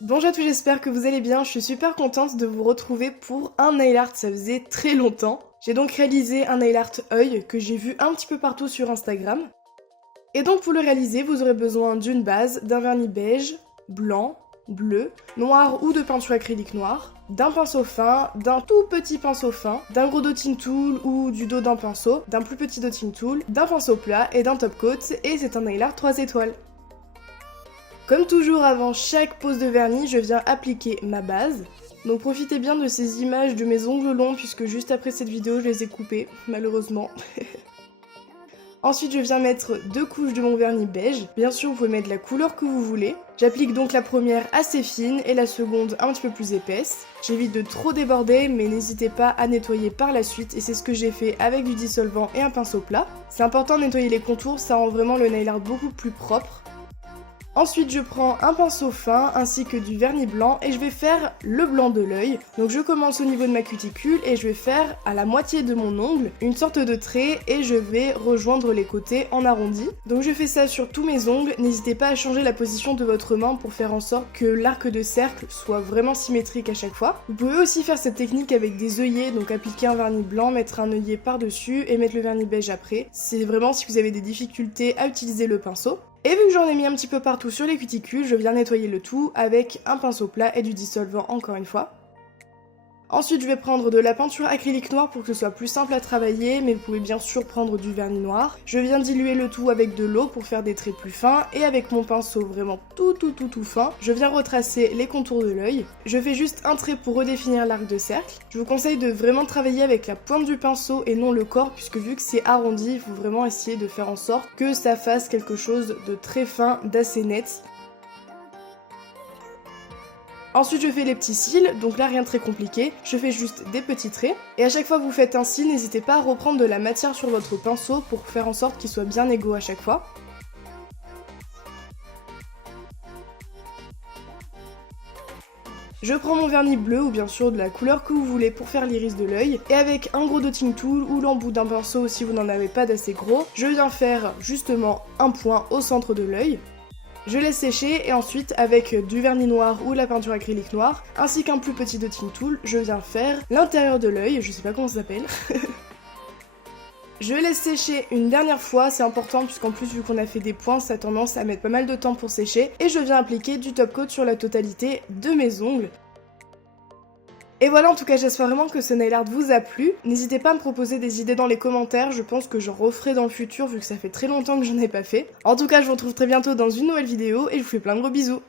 Bonjour à tous, j'espère que vous allez bien. Je suis super contente de vous retrouver pour un nail art, ça faisait très longtemps. J'ai donc réalisé un nail art œil que j'ai vu un petit peu partout sur Instagram. Et donc pour le réaliser, vous aurez besoin d'une base, d'un vernis beige, blanc, bleu, noir ou de peinture acrylique noire, d'un pinceau fin, d'un tout petit pinceau fin, d'un gros dotting tool ou du dos d'un pinceau, d'un plus petit dotting tool, d'un pinceau plat et d'un top coat, et c'est un nail art 3 étoiles. Comme toujours avant chaque pose de vernis, je viens appliquer ma base. Donc profitez bien de ces images de mes ongles longs puisque juste après cette vidéo je les ai coupés, malheureusement. Ensuite je viens mettre 2 couches de mon vernis beige. Bien sûr vous pouvez mettre la couleur que vous voulez. J'applique donc la première assez fine et la seconde un petit peu plus épaisse. J'évite de trop déborder mais n'hésitez pas à nettoyer par la suite et c'est ce que j'ai fait avec du dissolvant et un pinceau plat. C'est important de nettoyer les contours, ça rend vraiment le nail art beaucoup plus propre. Ensuite je prends un pinceau fin ainsi que du vernis blanc et je vais faire le blanc de l'œil. Donc je commence au niveau de ma cuticule et je vais faire à la moitié de mon ongle une sorte de trait et je vais rejoindre les côtés en arrondi. Donc je fais ça sur tous mes ongles, n'hésitez pas à changer la position de votre main pour faire en sorte que l'arc de cercle soit vraiment symétrique à chaque fois. Vous pouvez aussi faire cette technique avec des œillets, donc appliquer un vernis blanc, mettre un œillet par-dessus et mettre le vernis beige après. C'est vraiment si vous avez des difficultés à utiliser le pinceau. Et vu que j'en ai mis un petit peu partout sur les cuticules, je viens nettoyer le tout avec un pinceau plat et du dissolvant encore une fois. Ensuite je vais prendre de la peinture acrylique noire pour que ce soit plus simple à travailler, mais vous pouvez bien sûr prendre du vernis noir. Je viens diluer le tout avec de l'eau pour faire des traits plus fins, et avec mon pinceau vraiment tout fin, je viens retracer les contours de l'œil. Je fais juste un trait pour redéfinir l'arc de cercle. Je vous conseille de vraiment travailler avec la pointe du pinceau et non le corps, puisque vu que c'est arrondi, il faut vraiment essayer de faire en sorte que ça fasse quelque chose de très fin, d'assez net. Ensuite je fais les petits cils, donc là rien de très compliqué, je fais juste des petits traits. Et à chaque fois que vous faites un cil, n'hésitez pas à reprendre de la matière sur votre pinceau pour faire en sorte qu'il soit bien égaux à chaque fois. Je prends mon vernis bleu ou bien sûr de la couleur que vous voulez pour faire l'iris de l'œil. Et avec un gros dotting tool ou l'embout d'un pinceau si vous n'en avez pas d'assez gros, je viens faire justement un point au centre de l'œil. Je laisse sécher et ensuite avec du vernis noir ou la peinture acrylique noire ainsi qu'un plus petit dotting tool, je viens faire l'intérieur de l'œil, je sais pas comment ça s'appelle. Je laisse sécher une dernière fois, c'est important puisqu'en plus vu qu'on a fait des points, ça a tendance à mettre pas mal de temps pour sécher. Et je viens appliquer du top coat sur la totalité de mes ongles. Et voilà, en tout cas j'espère vraiment que ce nail art vous a plu. N'hésitez pas à me proposer des idées dans les commentaires, je pense que j'en referai dans le futur vu que ça fait très longtemps que j'en ai pas fait. En tout cas je vous retrouve très bientôt dans une nouvelle vidéo et je vous fais plein de gros bisous.